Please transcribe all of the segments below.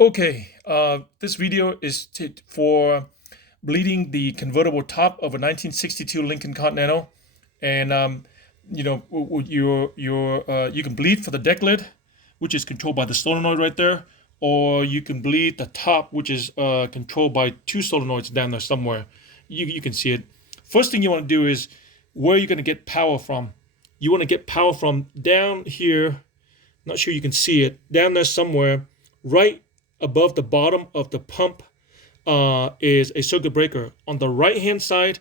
Okay, this video is for bleeding the convertible top of a 1962 Lincoln Continental, and you can bleed for the deck lid, which is controlled by the solenoid right there, or you can bleed the top, which is controlled by two solenoids down there somewhere. You can see it. First thing you want to do is where you're going to get power from. You want to get power from down here. Not sure you can see it down there somewhere, right above the bottom of the pump is a circuit breaker. On the right hand side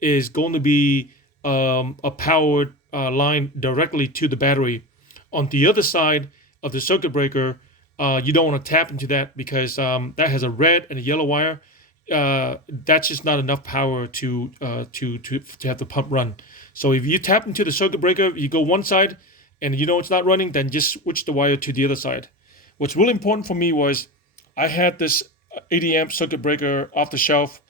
is going to be a powered line directly to the battery. On the other side of the circuit breaker, you don't want to tap into that because that has a red and a yellow wire. That's just not enough power to have the pump run. So if you tap into the circuit breaker, you go one side, and you know it's not running, then just switch the wire to the other side. What's really important for me was I had this 80 amp circuit breaker off the shelf,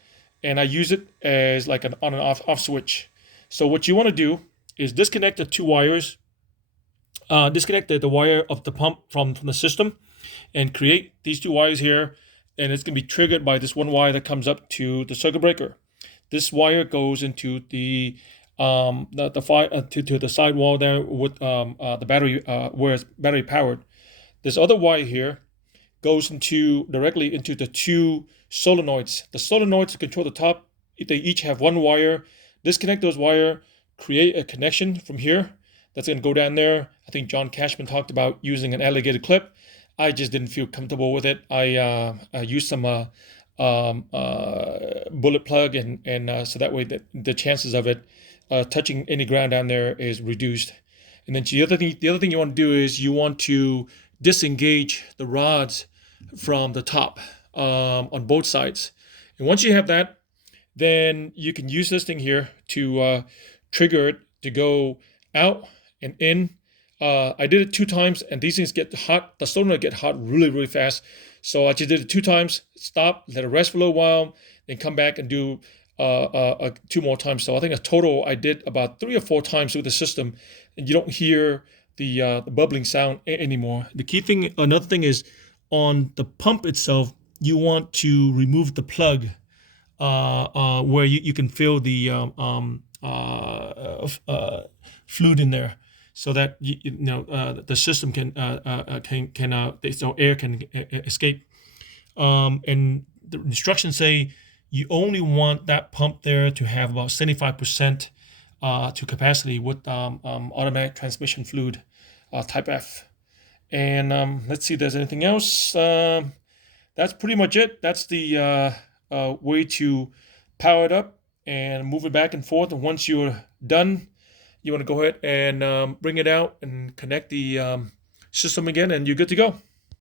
and I use it as like an on and off switch. So what you want to do is disconnect the two wires, disconnect the wire of the pump from the system, and create these two wires here, and it's going to be triggered by this one wire that comes up to the circuit breaker. This wire goes into to the sidewall there with the battery where it's battery powered. This other wire here goes directly into the two solenoids. The solenoids control the top. They each have one wire. Disconnect those wire, create a connection from here. That's going to go down there. I think John Cashman talked about using an alligator clip. I just didn't feel comfortable with it. I used some bullet plug, and so that way the chances of it touching any ground down there is reduced. And then the other thing you want to do is you want to disengage the rods from the top on both sides. And once you have that, then you can use this thing here to trigger it to go out and in. I did it 2 times, and these things get hot. The solenoid get hot really, really fast. So I just did it 2 times, stop, let it rest for a little while, then come back and do 2 more times. So I think a total I did about 3 or 4 times through the system, and you don't hear the bubbling sound anymore. The key thing, another thing is on the pump itself, you want to remove the plug where you can feel the fluid in there, so that the system so air can escape. And the instructions say you only want that pump there to have about 75% to capacity with automatic transmission fluid type F. And let's see if there's anything else. That's pretty much it. That's the way to power it up and move it back and forth. And once you're done, you want to go ahead and bring it out and connect the system again, and you're good to go.